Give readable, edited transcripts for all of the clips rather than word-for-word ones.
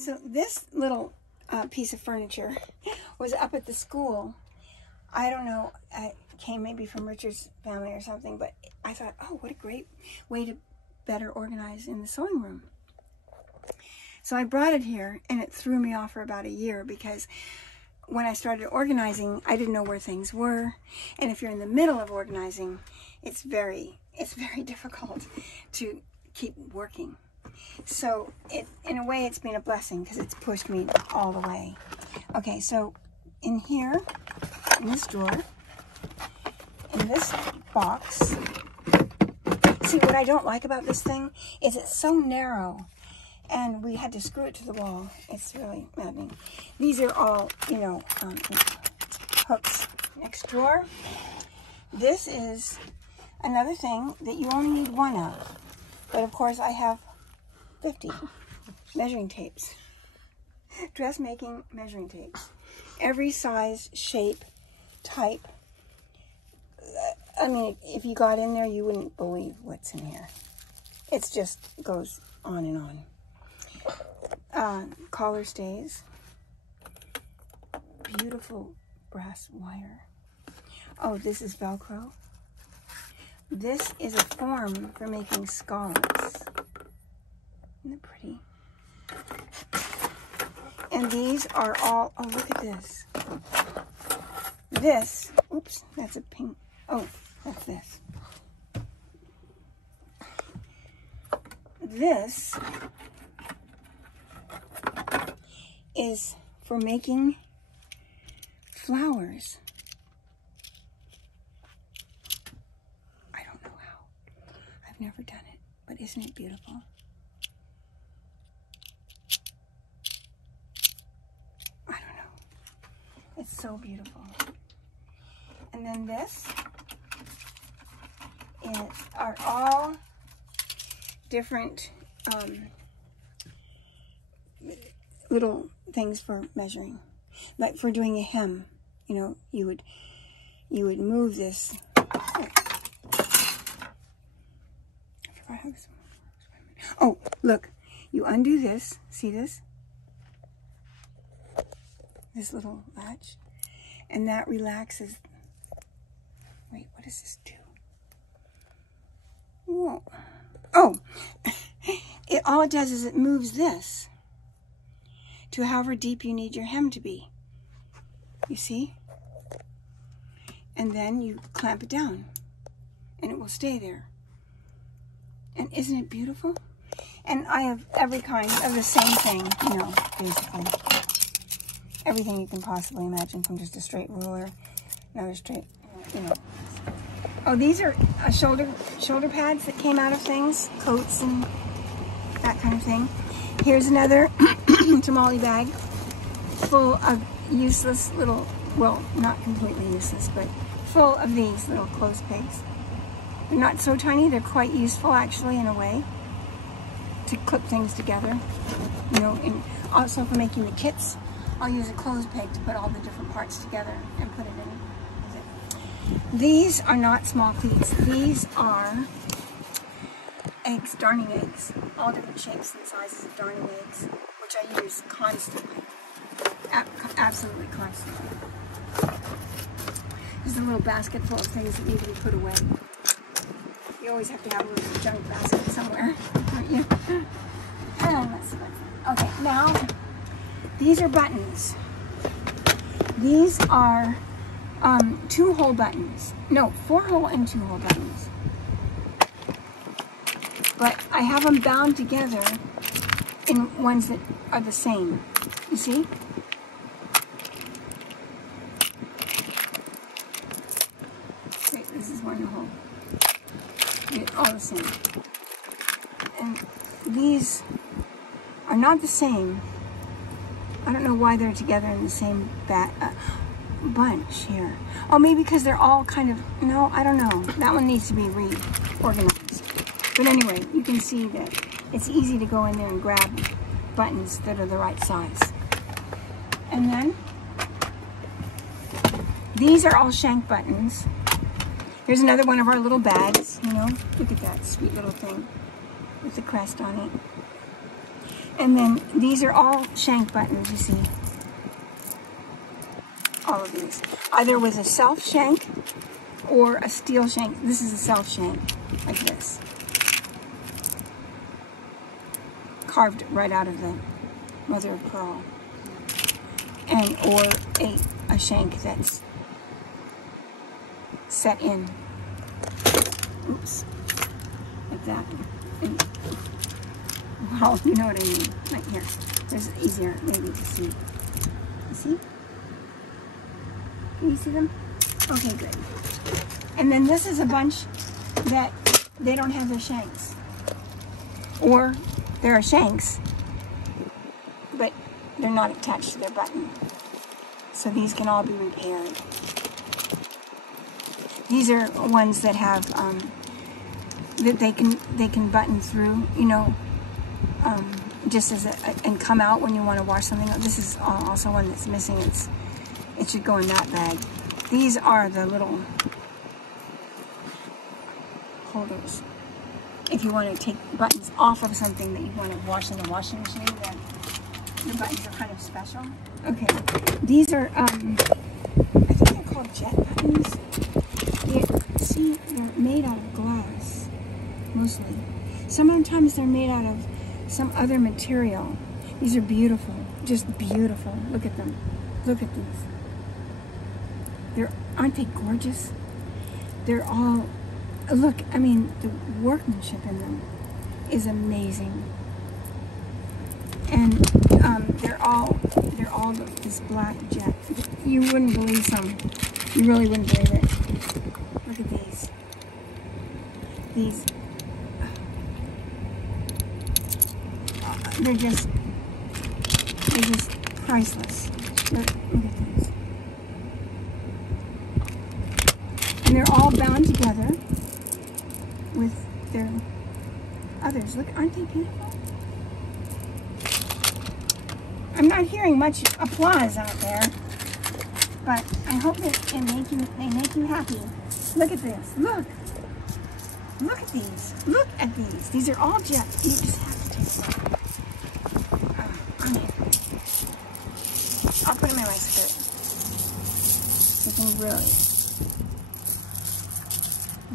So this little piece of furniture was up at the school. I don't know, it came maybe from Richard's family or something, but I thought, oh, what a great way to better organize in the sewing room. So I brought it here, and it threw me off for about a year because when I started organizing, I didn't know where things were. And if you're in the middle of organizing, it's very difficult to keep working. So in a way, it's been a blessing because it's pushed me all the way. Okay, so in here, in this drawer, in this box, see what I don't like about this thing is it's so narrow, and we had to screw it to the wall. It's really maddening. These are all, you know, hooks. Next drawer, this is another thing that you only need one of, but of course I have 50 measuring tapes, dressmaking measuring tapes, every size, shape, type. I mean, if you got in there, you wouldn't believe what's in here. It just goes on and on. Collar stays, beautiful brass wire. Oh, this is Velcro. This is a form for making scarves. Isn't it pretty? And these are all, oh, look at this. This, oops, that's a pink, oh, that's this. This is for making flowers. I don't know how. I've never done it, but isn't it beautiful? I don't know. It's so beautiful. And then this are all different little things for measuring. Like for doing a hem, you know, you would move this. I forgot how this works. Oh, look, you undo this. See this? This little latch, and that relaxes. Wait, what does this do? Whoa. Oh, all it does is it moves this to however deep you need your hem to be. You see? And then you clamp it down, and it will stay there. And isn't it beautiful? And I have every kind of the same thing, you know, basically. Everything you can possibly imagine, from just a straight ruler, another straight, you know. Oh, these are shoulder pads that came out of things, coats and that kind of thing. Here's another tamale bag full of useless little, well, not completely useless, but full of these little clothes pegs. They're not so tiny, they're quite useful actually in a way to clip things together, you know, and also for making the kits. I'll use a clothes peg to put all the different parts together and put it in. These are not small pleats. These are eggs, darning eggs. All different shapes and sizes of darning eggs, which I use constantly. Absolutely constantly. There's a little basket full of things that need to be put away. You always have to have a little junk basket somewhere, don't you? And let's see what's okay, now, these are buttons. These are 2-hole buttons. No, 4-hole and 2-hole buttons. But I have them bound together in ones that are the same. You see? Wait, this is 1 hole. They're all the same. And these are not the same. I don't know why they're together in the same bunch here. Oh, maybe because they're all kind of, no, I don't know. That one needs to be reorganized. But anyway, you can see that it's easy to go in there and grab buttons that are the right size. And then, these are all shank buttons. Here's another one of our little bags, you know. Look at that sweet little thing with the crest on it. And then these are all shank buttons, you see. All of these. Either with a self shank or a steel shank. This is a self shank, like this. Carved right out of the mother of pearl. And or a shank that's set in. Oops. Like that. And, well, you know what I mean. Right here. There's easier maybe to see. You see? Can you see them? Okay, good. And then this is a bunch that they don't have their shanks. Or there are shanks, but they're not attached to their button. So these can all be repaired. These are ones that have that they can button through, you know, just as and come out when you want to wash something. This is also one that's missing. It should go in that bag. These are the little holders. If you want to take buttons off of something that you want to wash in the washing machine, then the buttons are kind of special. Okay, these are, I think they're called jet buttons. See, they're made out of glass, mostly. Sometimes they're made out of some other material. These are beautiful, just beautiful. Look at them. Look at these. Aren't they gorgeous? They're all, look, I mean, the workmanship in them is amazing. And they're all this black jet. You wouldn't believe some. You really wouldn't believe it. Look at these. They're just priceless. Look at these. And they're all bound together with their others. Look, aren't they beautiful? I'm not hearing much applause out there, but I hope that they make you happy. Look at this. Look. Look at these. Look at these. These are all jet. You just have to take them. I'll put them in my skirt. You can really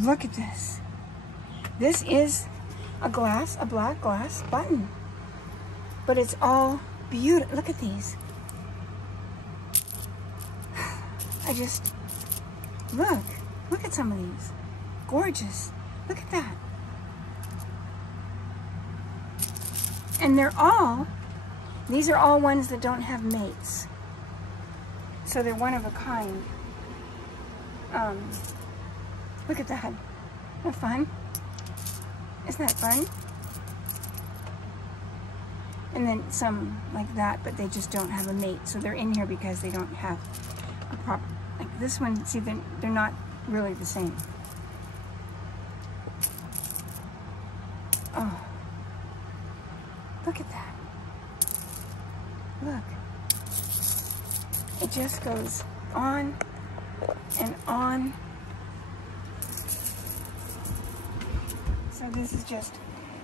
look at this. This is a black glass button, but it's all beautiful. Look at these. Look at some of these. Gorgeous. Look at that. And these are all ones that don't have mates. So they're one of a kind. Look at that. Isn't that fun? Isn't that fun? And then some like that, but they just don't have a mate. So they're in here because they don't have a proper, like this one, see, they're not really the same. Oh, look at that. Look. It just goes on and on. So this is just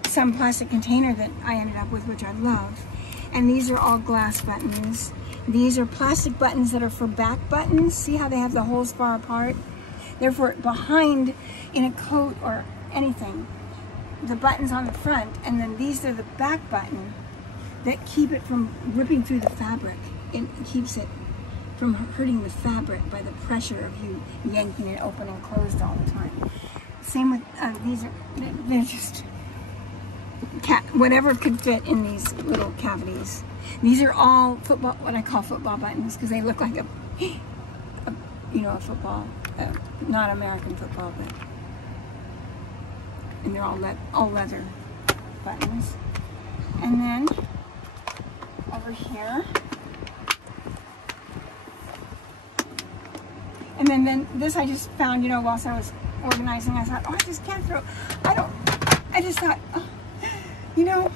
some plastic container that I ended up with, which I love. And these are all glass buttons. These are plastic buttons that are for back buttons. See how they have the holes far apart? They're for behind in a coat or anything. The buttons on the front, and then these are the back button that keep it from ripping through the fabric. It keeps it from hurting the fabric by the pressure of you yanking it open and closed all the time. Same with these they're just whatever could fit in these little cavities. These are all football, what I call football buttons, because they look like a football, not American football, but, and they're all leather buttons. And then over here, and then this I just found, whilst I was organizing. I thought, oh, I just can't throw. I just thought, oh, look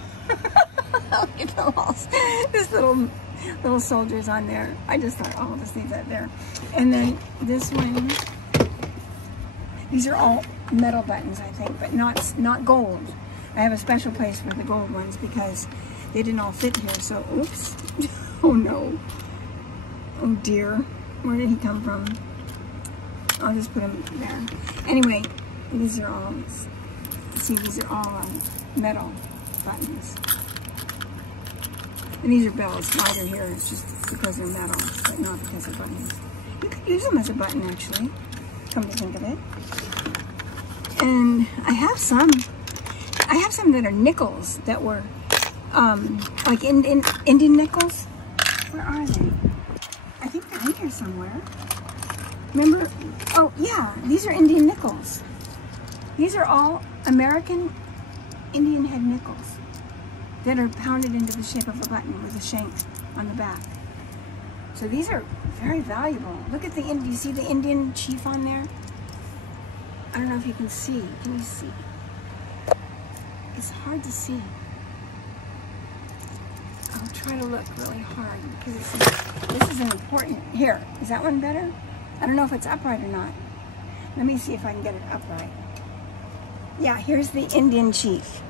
at those, this little soldiers on there. I just thought, oh, I'll just leave that there. And then this one, these are all metal buttons, I think, but not gold. I have a special place for the gold ones because they didn't all fit here, so oops. Oh no. Oh dear. Where did he come from? I'll just put him there. Anyway, these are all, see, these are all metal buttons. And these are bells. Why they're here is just because they're metal, but not because they're buttons. You could use them as a button, actually, come to think of it. And I have some that are nickels that were like Indian nickels. Where are they? I think they're in here somewhere. Remember? Oh yeah, these are Indian nickels. These are all American Indian head nickels that are pounded into the shape of a button with a shank on the back. So these are very valuable. Look at the Indian. Do you see the Indian chief on there? I don't know if you can see. Can you see? It's hard to see. I'll try to look really hard because this is an important. Here, is that one better? I don't know if it's upright or not. Let me see if I can get it upright. Yeah, here's the Indian chief.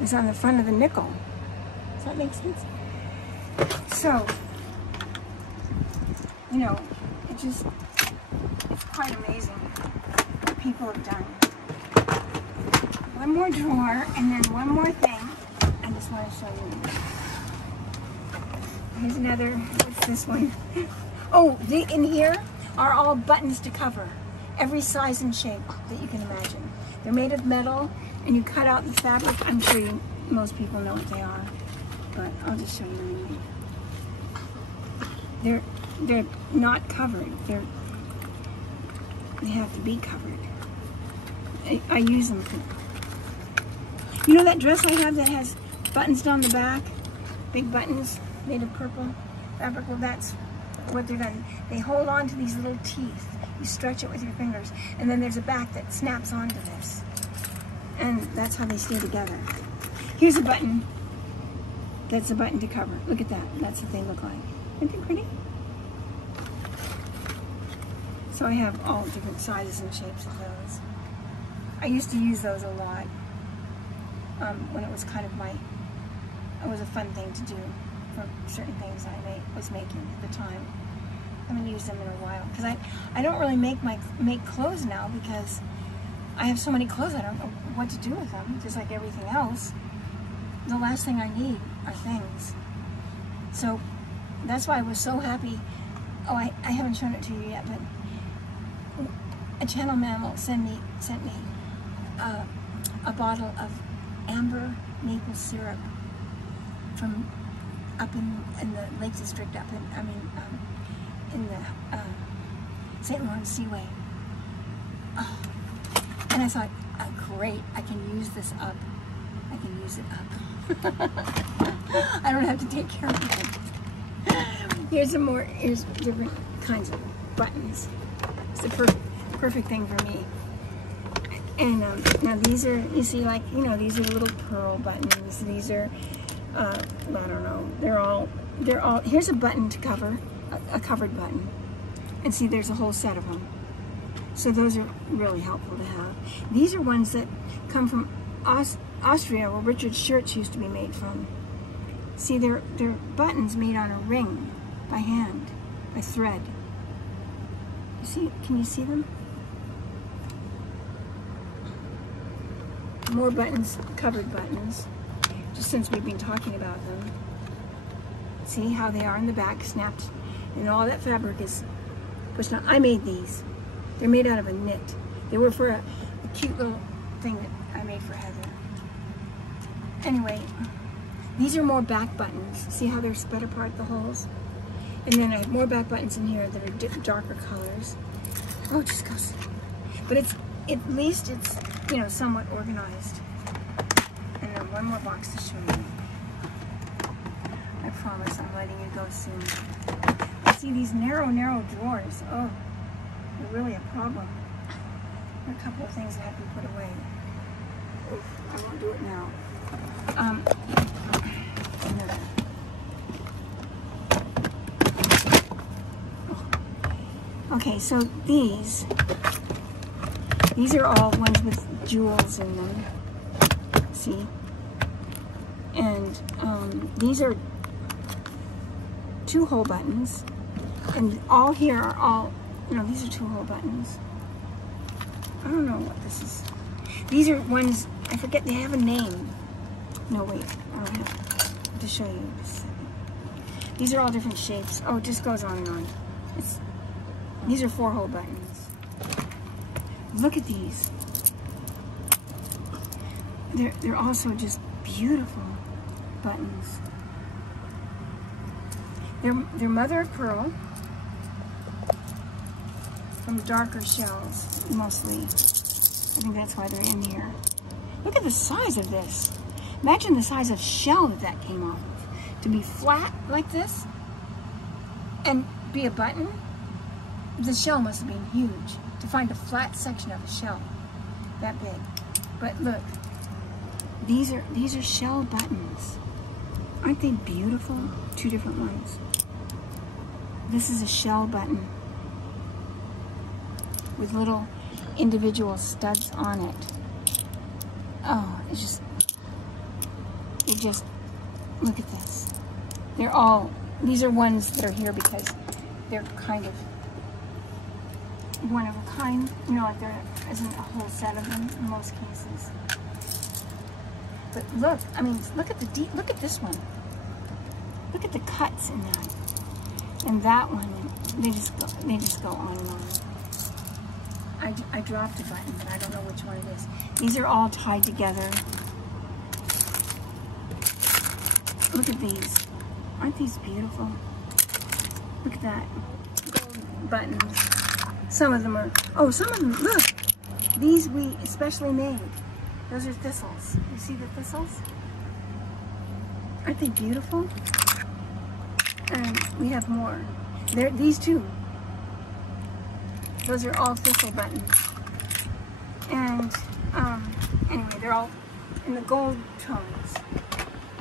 It's on the front of the nickel. Does that make sense? So, you know, it's quite amazing what people have done. One more drawer, and then one more thing I just want to show you. Here's another, what's this one? Oh, in here are all buttons to cover. Every size and shape that you can imagine. They're made of metal, and you cut out the fabric. I'm sure most people know what they are, but I'll just show you anyway. They're not covered. They have to be covered. I use them for. You know that dress I have that has buttons down the back, big buttons made of purple fabric? Well, that's what they're done. They hold on to these little teeth. You stretch it with your fingers, and then there's a back that snaps onto this. And that's how they stay together. Here's a button. That's a button to cover. Look at that. That's what they look like. Aren't they pretty? So I have all different sizes and shapes of those. I used to use those a lot when it was kind of it was a fun thing to do for certain things I was making at the time. I haven't used them in a while because I don't really make clothes now because I have so many clothes I don't know what to do with them. Just like everything else, the last thing I need are things. So that's why I was so happy. Oh, I haven't shown it to you yet, but a Channel Mammal sent me a bottle of amber maple syrup from up in the Lake District, in the St. Lawrence Seaway. Oh. And I thought, oh, great, I can use this up. I can use it up. I don't have to take care of it. Here's different kinds of buttons. It's the perfect thing for me. And now these are, you see, like, you know, these are little pearl buttons. These are, I don't know, they're all, here's a button to cover, a covered button. And see, there's a whole set of them. So those are really helpful to have. These are ones that come from Austria, where Richard's shirts used to be made from. See, they're buttons made on a ring by hand, by thread. You see? Can you see them? More buttons, covered buttons, just since we've been talking about them. See how they are in the back, snapped, and all that fabric is pushed on. I made these. They're made out of a knit. They were for a cute little thing that I made for Heather. Anyway, these are more back buttons. See how they're spread apart, the holes? And then I have more back buttons in here that are darker colors. Oh, it just goes. But at least it's, you know, somewhat organized. And then one more box to show you. I promise I'm letting you go soon. See these narrow drawers. Oh, they're really a problem. There are a couple of things that have to be put away. Oof, I won't do it now. Okay, so these are all ones with jewels in them. See? And these are 2-hole buttons. And all here are all, no, these are 2-hole buttons. I don't know what this is. These are ones, I forget, they have a name. No, wait, I don't have to show you this. These are all different shapes. Oh, it just goes on and on. These are 4-hole buttons. Look at these. They're also just beautiful buttons. They're mother of pearl from darker shells, mostly. I think that's why they're in here. Look at the size of this. Imagine the size of shell that came off of. To be flat like this and be a button, the shell must have been huge to find a flat section of a shell that big. But look, these are shell buttons. Aren't they beautiful? 2 different ones. This is a shell button with little individual studs on it. Oh, it just, look at this. These are ones that are here because they're kind of one of a kind. You know, like there isn't a whole set of them in most cases. But look, I mean, look at this one. Look at the cuts in that. And that one, they just go on and on. I dropped a button, but I don't know which one it is. These are all tied together. Look at these. Aren't these beautiful? Look at that. Gold buttons. Some of them are, oh, some of them, look. These we especially made. Those are thistles. You see the thistles? Aren't they beautiful? And we have more. These two. Those are all thistle buttons. And anyway, they're all in the gold tones.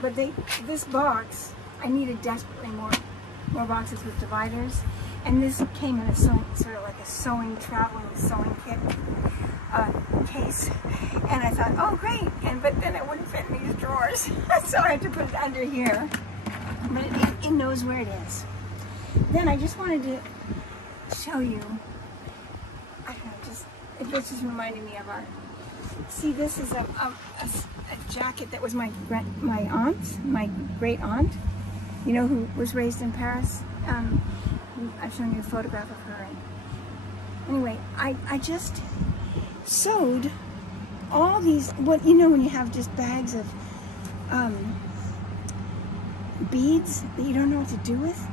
But this box, I needed desperately more boxes with dividers. And this came in a sort of like a traveling sewing kit case. And I thought, oh great, but then it wouldn't fit in these drawers. So I had to put it under here. But it knows where it is. Then I just wanted to show you, I don't know, this just reminded me of our, see, this is a jacket that was my aunt, my great aunt, you know, who was raised in Paris. I've shown you a photograph of her. Anyway, I just sewed all these, what, you know, when you have just bags of beads that you don't know what to do with,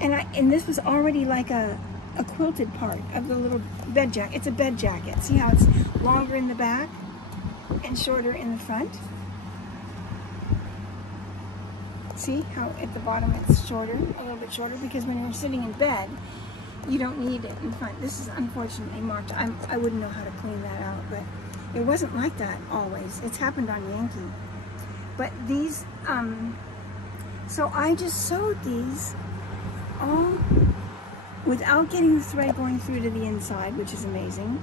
and this was already like a quilted part of the little bed jacket. It's a bed jacket. See how it's longer in the back and shorter in the front? See how at the bottom it's shorter, a little bit shorter, because when you're sitting in bed, you don't need it in front. This is unfortunately marked. I wouldn't know how to clean that out, but it wasn't like that always. It's happened on Yankee. But these, so I just sewed these all without getting the thread going through to the inside, which is amazing.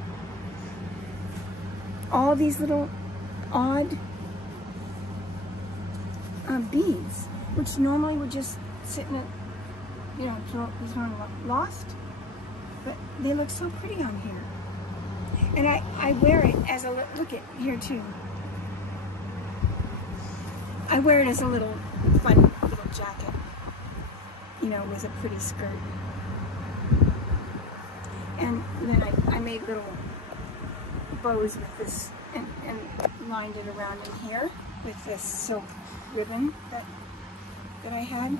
All these little odd beads, which normally would just sit in a, you know, thrown lost, but they look so pretty on here. And I wear it as a, look at here too. I wear it as a little fun little jacket, you know, with a pretty skirt. And then I made little bows with this and lined it around in here with this silk ribbon that I had.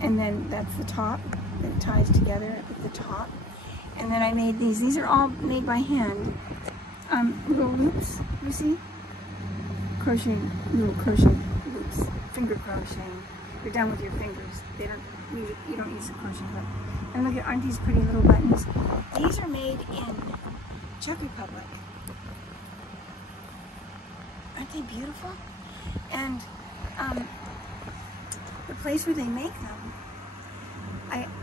And then that's the top that ties together at the top. And then I made these. These are all made by hand. Little loops, you see? Crocheting, little crochet loops, finger crocheting. You're done with your fingers. You don't use a crochet hook. And look at, aren't these pretty little buttons? These are made in Czech Republic. Aren't they beautiful? And the place where they make them,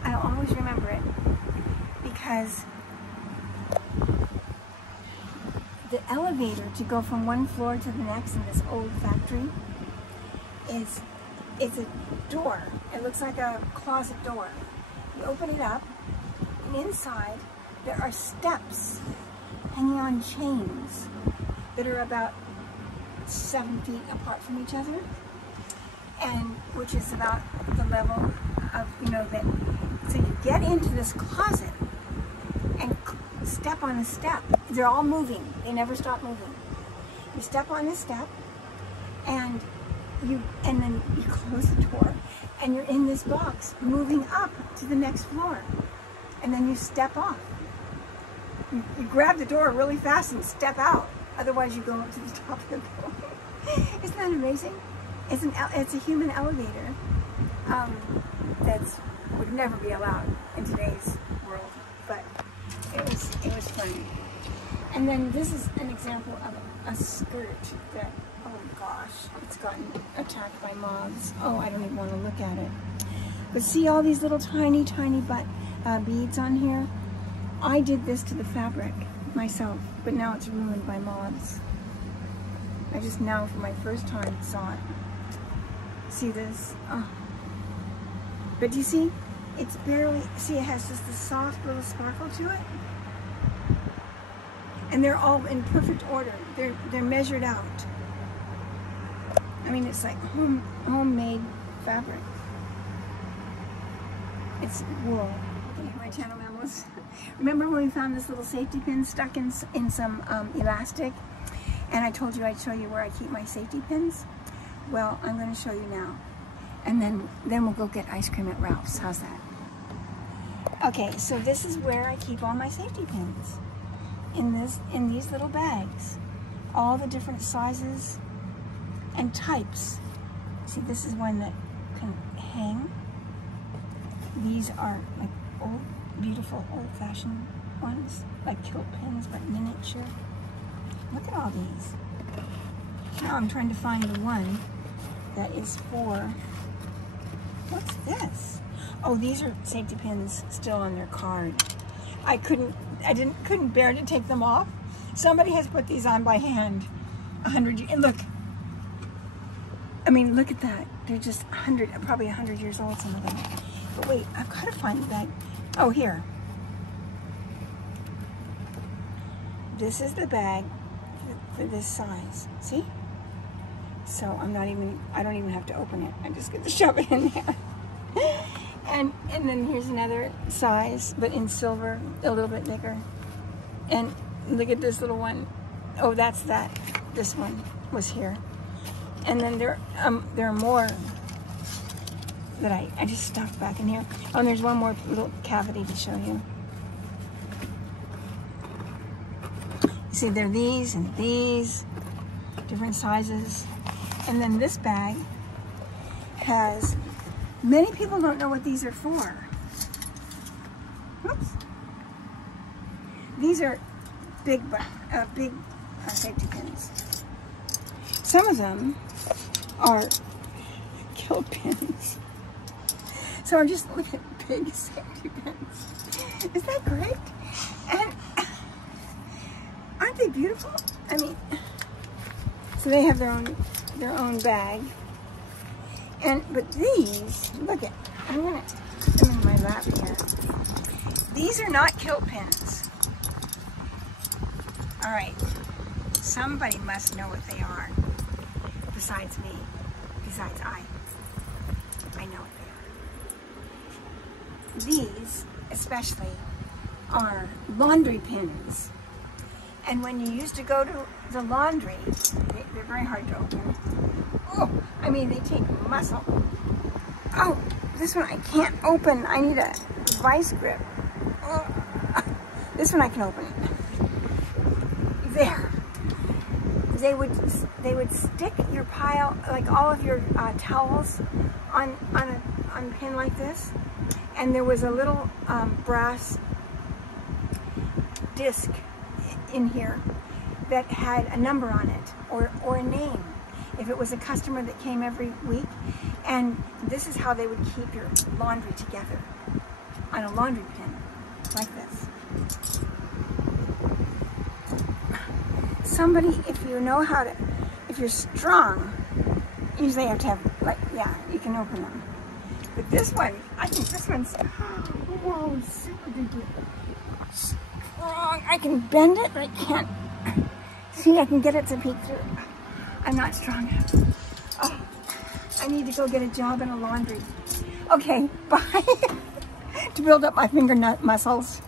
I'll always remember it because the elevator to go from one floor to the next in this old factory is a door. It looks like a closet door. You open it up, and inside there are steps hanging on chains that are about 7 feet apart from each other, and which is about the level of, you know, that, so you get into this closet and step on a step. They're all moving. They never stop moving. You step on this step, and then you close the door, and you're in this box moving up to the next floor, and then you step off. You grab the door really fast and step out. Otherwise, you go up to the top of the building. Isn't that amazing? It's a human elevator that would never be allowed in today's world, but it was fun. And then this is an example of a skirt that, oh gosh, it's gotten attacked by moths. Oh, I don't even want to look at it. But see all these little tiny beads on here? I did this to the fabric myself, but now it's ruined by moths. I just now, for my first time, saw it. See this? Oh. But do you see? It's barely, see, it has just a soft little sparkle to it. And they're all in perfect order. They're measured out. I mean, it's like homemade fabric. It's wool. My Channel Mammals. Remember when we found this little safety pin stuck in some elastic? And I told you I'd show you where I keep my safety pins? Well, I'm going to show you now. And then we'll go get ice cream at Ralph's. How's that? Okay, so this is where I keep all my safety pins. In these little bags. All the different sizes and types. See, this is one that can hang. These are like old, beautiful, old-fashioned ones, like kilt pins, but miniature. Look at all these. Now I'm trying to find the one that is for, what's this? Oh, these are safety pins still on their card. I couldn't bear to take them off. Somebody has put these on by hand. And look. I mean, look at that. They're just probably 100 years old, some of them. But wait, I've got to find the bag. Oh, here. This is the bag for this size. See? So I don't even have to open it. I just get to shove it in there. And then here's another size, but in silver, a little bit bigger. And look at this little one. Oh, that's that. This one was here. And then there are more that I just stuffed back in here. Oh, and there's one more little cavity to show you. See, there are these and these, different sizes. And then this bag has, many people don't know what these are for. Whoops. These are big safety pins. Some of them are kilt pins. So I'm just looking at big safety pins. Isn't that great? And aren't they beautiful? I mean, so they have their own bag. But these, look at, I'm gonna put them in my lap here. These are not kilt pins. All right, somebody must know what they are. Besides me, besides I know what they are. These, especially, are laundry pins. And when you used to go to the laundry, they're very hard to open. Oh, I mean, they take muscle. Oh, this one I can't open. I need a vice grip. Oh, this one I can open. There. They would stick your pile, like all of your towels, on a pin like this, and there was a little brass disc in here that had a number on it or a name if it was a customer that came every week. And this is how they would keep your laundry together, on a laundry pin like this. somebody, if you know how to, if you're strong, usually you have to have, like, yeah, you can open them. But this one, I think this one's, whoa, super duper strong. I can bend it, but I can't. See, I can get it to peek through. I'm not strong enough. Oh, I need to go get a job in a laundry. Okay, bye. To build up my finger nut muscles.